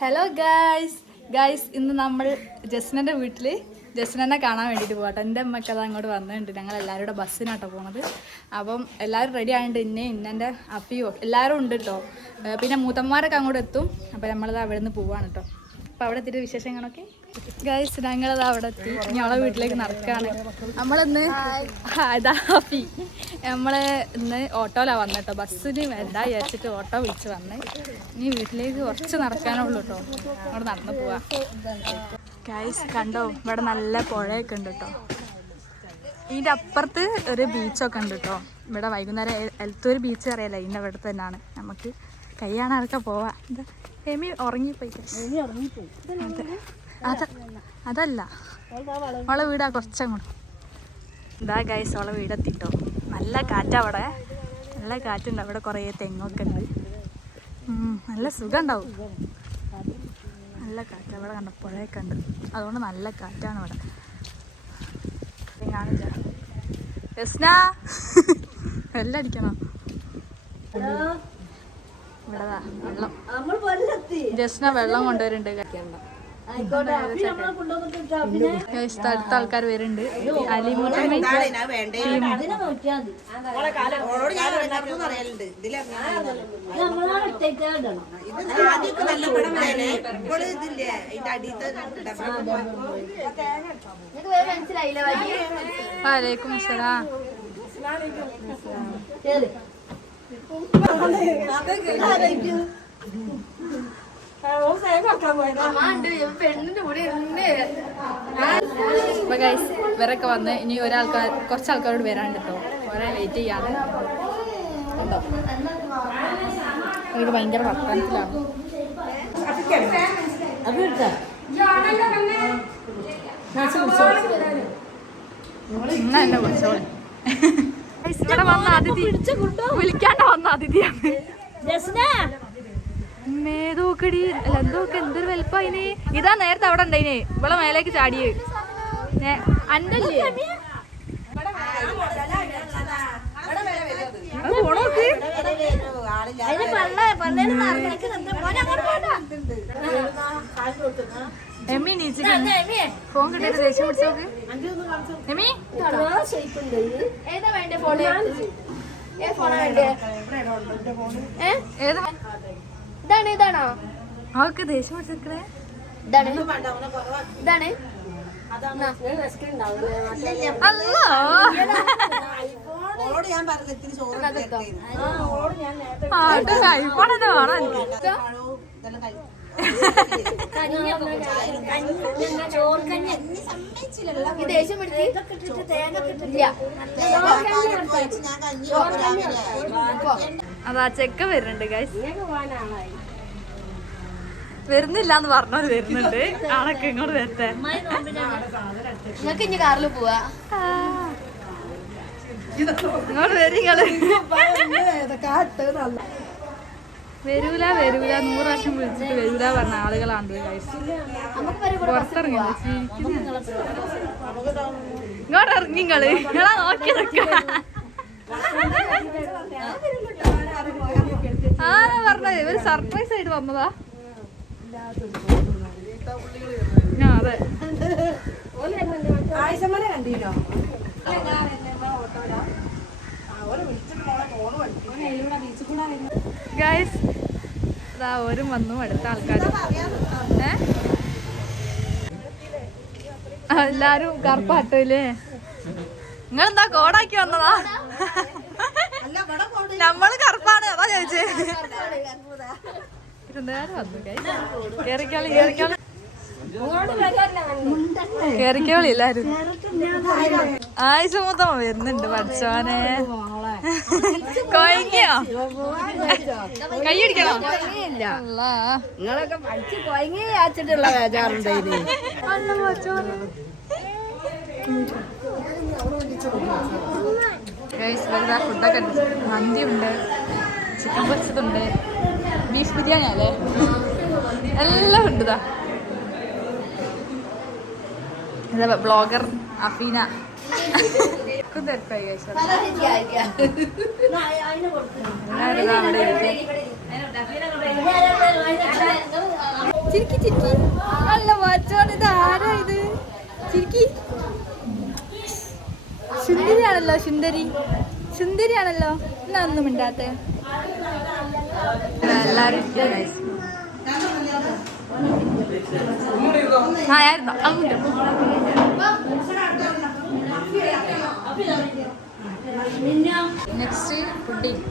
Hello guys ഇന്ന് നമ്മൾ ജസ്നൻ്റെ വീട്ടിൽ ജസ്നനെ കാണാൻ വേണ്ടിയിട്ട് പോകട്ടെ. എൻ്റെ അമ്മയ്ക്ക് അത് അങ്ങോട്ട് വന്നിട്ടുണ്ട്. ഞങ്ങൾ എല്ലാവരും കൂടെ ബസ്സിനാട്ടോ പോണത്. അപ്പം എല്ലാവരും റെഡി ആയതുകൊണ്ട് ഇന്നെൻ്റെ അപ്പിയോ എല്ലാവരും ഉണ്ട് കേട്ടോ. പിന്നെ മൂത്തന്മാരൊക്കെ അങ്ങോട്ട് എത്തും. അപ്പോൾ നമ്മളത് അവിടെ നിന്ന് പോവാണ് കേട്ടോ. അപ്പോൾ അവിടെ എത്തിയിട്ട് വിശേഷങ്ങളൊക്കെ ഗായ്സ് ഞങ്ങളത് അവിടെ എത്തി. ഞങ്ങളെ വീട്ടിലേക്ക് നടക്കുകയാണ്. നമ്മളിന്ന് ഇതാ അപ്പി നമ്മൾ ഇന്ന് ഓട്ടോയിലാണ് വന്നത് കേട്ടോ. ബസ്സിന് എന്താ വിചാരിച്ചിട്ട് ഓട്ടോ വിളിച്ച് വന്ന് ഇനി വീട്ടിലേക്ക് കുറച്ച് നടക്കാനുള്ളൂ കേട്ടോ. അവിടെ നടന്ന് പോവാ. ഗായ്സ് കണ്ടോ, ഇവിടെ നല്ല പുഴയൊക്കെ ഉണ്ട് കേട്ടോ. ഇതിൻ്റെ അപ്പുറത്ത് ഒരു ബീച്ചൊക്കെ ഉണ്ട് കേട്ടോ. ഇവിടെ വൈകുന്നേരം എലത്തൂർ ബീച്ച് അറിയാലോ, ഇതിൻ്റെ അവിടെ തന്നെയാണ്. നമുക്ക് കൈയാണൊക്കെ പോവാം. എന്താ എമി ഉറങ്ങിപ്പോയി. അതല്ല അവളെ വീടാ കുറച്ചങ്ങോട്ട്. ഇതാ ഗൈസ് അവളെ വീടെത്തിട്ടോ. നല്ല കാറ്റാ അവിടെ, നല്ല കാറ്റുണ്ട്. അവിടെ കുറേ തെങ്ങൊക്കെ ഉണ്ട്. നല്ല സുഖം ഉണ്ടാവും. നല്ല കാറ്റ് അവിടെ കണ്ട പുഴയൊക്കെ ഉണ്ട്. അതുകൊണ്ട് നല്ല കാറ്റാണ് ഇവിടെ. കാണിച്ച യസ്ന വെള്ളം അടിക്കണോ? ഇവിടെതാ വെള്ളം. ജസ്ന വെള്ളം കൊണ്ടുവരുന്നുണ്ട്. അടുത്ത ആൾക്കാർ വരുന്നുണ്ട്. അലിമുട്ടമ്മ വലൈക്കും അസ്സലാം. അപ്പൊ ഗൈസ് ഇവരൊക്കെ വന്ന് ഇനി കുറച്ച് ആൾക്കാരോട് വരാണ്ട് കേട്ടോ. കുറെ വെയിറ്റ് ചെയ്യാതെ ഉണ്ടോ. അവർക്ക് ഭയങ്കര വർത്തമാനത്തിലാണ്. എന്നെ വിളിച്ചോളെ. ഇവിടെ വന്ന അതിഥി വിളിക്കാണ്ട വന്ന അതിഥിയാണ്. മേതോക്കടി അല്ല എന്തോക്കെ എന്തൊരു വലുപ്പം അതിന്. ഇതാ നേരത്തെ അവിടെ ഉണ്ടായിന്. ഇവിടെ മേലേക്ക് ചാടിയേ അന്നല്ലേ പോണോക്ക്. എമ്മി നീച്ച് ഫോൺ കിട്ടിയിട്ട് ദേഷ്യം പിടിച്ചോക്ക്. എമ്മി ഇതാണോ അവക്ക് ദേഷ്യം പിടിച്ചേ? ഇതാണ് ദേഷ്യം അതാ ചെക്ക വരുന്നുണ്ട് ഗൈസ്. വരുന്നില്ലാന്ന് പറഞ്ഞവര് വരുന്നുണ്ട്. ആളൊക്കെ ഇങ്ങോട്ട് വരട്ടെ. നിങ്ങൾക്ക് ഇനി കാറിൽ പോവാ. ഇങ്ങോട്ട് വരിങ്ങള്. വരൂല 100 പ്രാവശ്യം വിളിച്ചിട്ട് വരൂല പറഞ്ഞ ആളുകളാണ് പുറത്തിറങ്ങി. ഇങ്ങോട്ട് ഇറങ്ങിങ്ങള്. നിങ്ങളാ നോക്കി ആരാ പറഞ്ഞത്? ഇവര് സർപ്രൈസ് ആയിട്ട് വന്നതാ. അതെ ഗൈസ് അതാ ഓരും വന്നു. അടുത്ത ആൾക്കാർ എല്ലാരും കറുപ്പാട്ടല്ലേ. നിങ്ങളെന്താ കോടാക്കി വന്നതാ? നമ്മള് കറുപ്പാണ്. അതാ ചോദിച്ചേ. കേറിക്കോളി എല്ലാരും. ആയിഷ മൂത്തമ്മ വരുന്നുണ്ട്. പഠിച്ചോനെ കൊയങ്ങിയോ? കൈയടിക്കണോ? നിങ്ങളൊക്കെ പഠിച്ച് കൊയങ്ങി ആച്ചിട്ടുള്ള ബേജാറുണ്ടായിരുന്നു. ഫുഡൊക്കെ ഉണ്ട്. മന്തി ഉണ്ട്, ചിക്കൻ പൊരിച്ചതുണ്ട്, ബീഫ് ബിരിയാണി അല്ലേ, എല്ലാം ഉണ്ട്. ഇതാ ബ്ലോഗർ അഫീന. തിരക്കായി ചിരിക്കി ചിരിക്കി. അല്ല മച്ചോൻ, ഇത് ആരാ ഇത്? ചിരിക്കി. സുന്ദരിയാണല്ലോ, സുന്ദരിയാണല്ലോ. എന്നാ ഒന്നും മിണ്ടാത്തെ. എല്ലാരും നെക്സ്റ്റ് പുഡിംഗ്.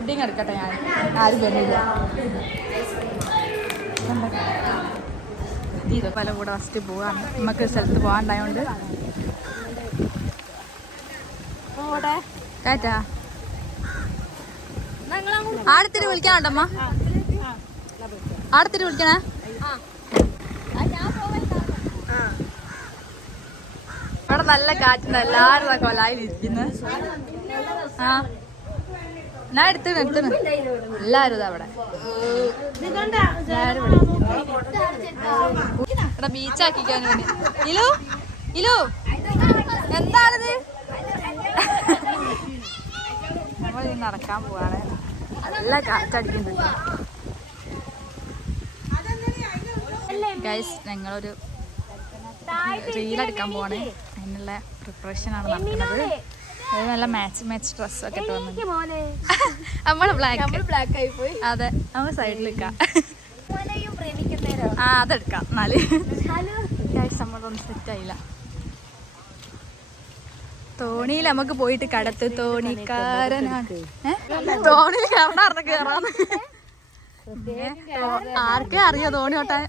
പുഡിംഗ് എടുക്കട്ടെ ഞാൻ. ആരും വരുന്നില്ല. പല കൂടെ ഫസ്റ്റ് പോവാണ്. നമുക്ക് സ്ഥലത്ത് പോകാണ്ടായോണ്ട് ടാറ്റാ. ആടത്തിന് വിളിക്കാനുണ്ടമ്മ? ആടത്തിന് വിളിക്കണേ. ഇവിടെ നല്ല കാറ്റുണ്ട്. എല്ലാരും കൊലായിലിരിക്കുന്നു. ആ ഞാൻ എടുത്തു എല്ലാരും ഇതാ അവിടെ. ഇവിടെ ബീച്ചാക്കിക്കാൻ വേണ്ടി. ഇലു എന്താണിത്? നമ്മൾ ഇനി നടക്കാൻ പോവാണ്. നല്ല കാറ്റടിക്കുന്നുണ്ട് ഗൈസ്. ഞങ്ങളൊരു റീലെടുക്കാൻ പോവാണ്. അതിനുള്ള പ്രിപ്പറേഷനാണ് നടക്കുന്നത്. അത് നല്ല മാച്ച് ഡ്രസ്സൊക്കെ ഇട്ട് വന്നു. നമ്മള് ബ്ലാക്ക് ആയി പോയി. അതെ, നമുക്ക് സൈഡിൽ നിൽക്കാം. ആ അതെടുക്കാം. എന്നാല് ഗൈസ് നമ്മളൊന്നും സെറ്റായില്ല. തോണിയിൽ നമുക്ക് പോയിട്ട് കടത്ത് തോണിക്കാരനാണ്. തോണിയിൽ കേറാന്ന് കേറാന്ന്. ആർക്കേ അറിയോ തോണി ഓട്ടാൻ?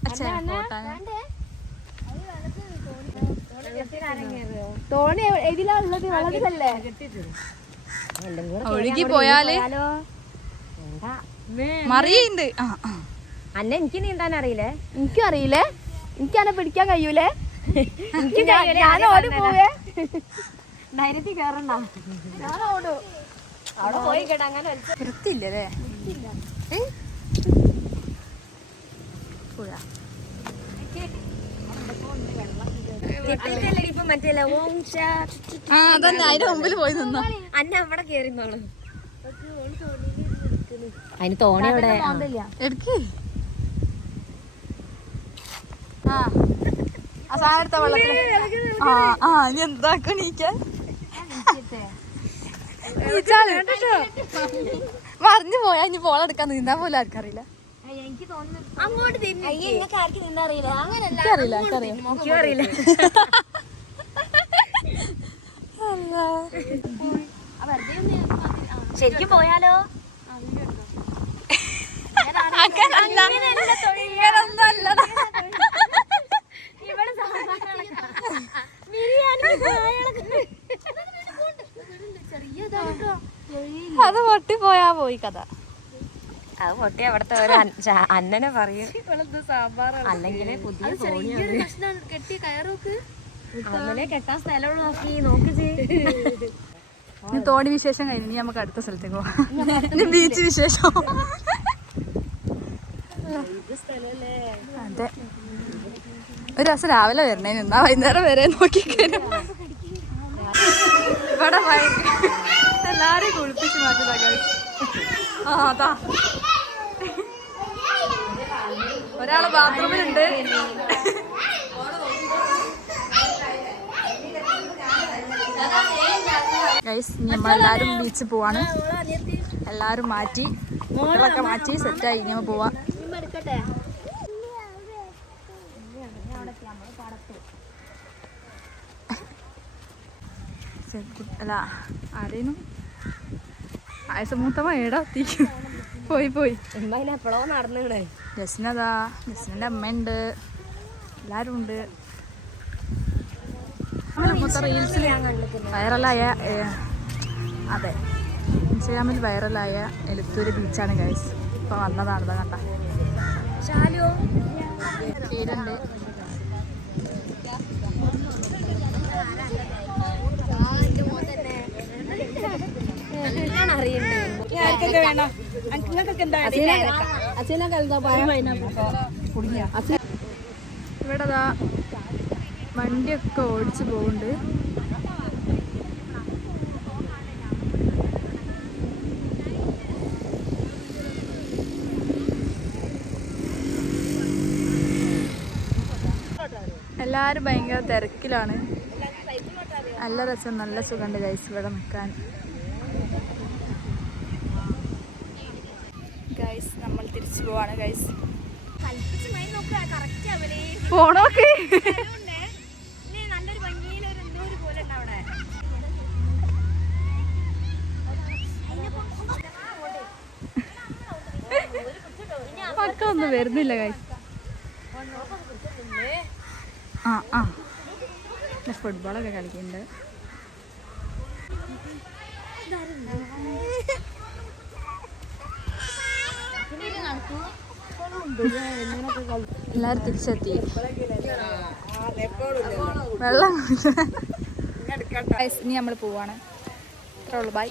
തോണി ഇതിലുള്ളത് വെള്ളത്തിലല്ലേ? ഒഴുകി പോയാല് മറിയുണ്ട്. അന്നെ എനിക്ക് നീന്താൻ അറിയില്ലേ? എനിക്കും അറിയില്ലേ? എനിക്ക് അന്നെ പിടിക്കാൻ കഴിയൂലേ? ഞാൻ ഓടി പോവേ. ധൈര്യത്തിൽ കേറണ്ട. ഞാൻ ഓടും. അവിടെ പോയി കേട്ടോ. അങ്ങനെ വൃത്തിയില്ലേ? ഇപ്പൊ മറ്റേ അതന്നെ അതിന്റെ മുമ്പിൽ പോയി നിന്നോ. അന്നെ അവിടെ കേറിന്നോളൂ. അതിന് തോണി അവിടെ എടുക്ക്. ആ സാധനം എടുത്ത വെള്ളത്തിൽ ഇനി എന്താക്കണീക്കാൻ മറിഞ്ഞു പോയാ ഇനി പോളെടുക്കാൻ നീന്താൻ പോലും ആർക്കറിയില്ല. ശരിക്കും പോയാലോ? അത് പൊട്ടിപ്പോയാ പോയി കഥ. അത് പൊട്ടി അവിടുത്തെ ഒരു അന്നനെ പറയും. അല്ലെങ്കിൽ അന്നനെ കെട്ടാൻ സ്ഥലം നോക്കി തോണി വിശേഷം കഴിഞ്ഞു. ഇനി നമുക്ക് അടുത്ത സ്ഥലത്തേക്ക് പോവാം. ബീച്ച് വിശേഷം. അതെ, ഒരു ദിവസം രാവിലെ വരണേ, എന്നാ വൈകുന്നേരം വരെ നോക്കിക്കഴിഞ്ഞാൽ ഇവിടെ എല്ലാരും കുളിപ്പിച്ച് മാറ്റിയതാ. അതാ ഒരാള് ബാത്റൂമിലുണ്ട്. ഗൈസ് നമ്മളെല്ലാരും ബീച്ചിൽ പോവാണ്. എല്ലാരും മാറ്റി കുട്ടികളൊക്കെ മാറ്റി സെറ്റായി. ഇനി പോവാ. അല്ല ആരേനും ആയസമൂത്തമ്മ ഏടാത്തി പോയി എപ്പോഴോ നടന്നേ. ജസ്നതാ, ജസ്നന്റെ അമ്മയുണ്ട്, എല്ലാരും ഉണ്ട്. മൊത്തം റീൽസിൽ വൈറലായ, അതെ ഇൻസ്റ്റാഗ്രാമിൽ വൈറലായ എലത്തൂര് ബീച്ചാണ് ഗൈസ്. ഇപ്പൊ വന്നതാണിത് കണ്ട. പേരുണ്ട്. ഇവിടെ വണ്ടിയൊക്കെ ഓടിച്ചു പോകുന്നുണ്ട്. എല്ലാവരും ഭയങ്കര തിരക്കിലാണ്. നല്ല രസം, നല്ല സുഖമുണ്ട് ഗൈസ് ഇവിടെ നിൽക്കാൻ. ഗൈസ് നമ്മൾ തിരിച്ചു പോവാണ് ഗൈസ്. പോണോക്ക് മക്കളൊന്നും വരുന്നില്ല ഗൈസ്. ഫുട്ബോളൊക്കെ കളിക്കുന്നുണ്ട്. എല്ലാരും തിരിച്ചെത്തി. വെള്ളം ഇനി നമ്മൾ പോവാണ്. അത്രേ ഉള്ളൂ. ബൈ.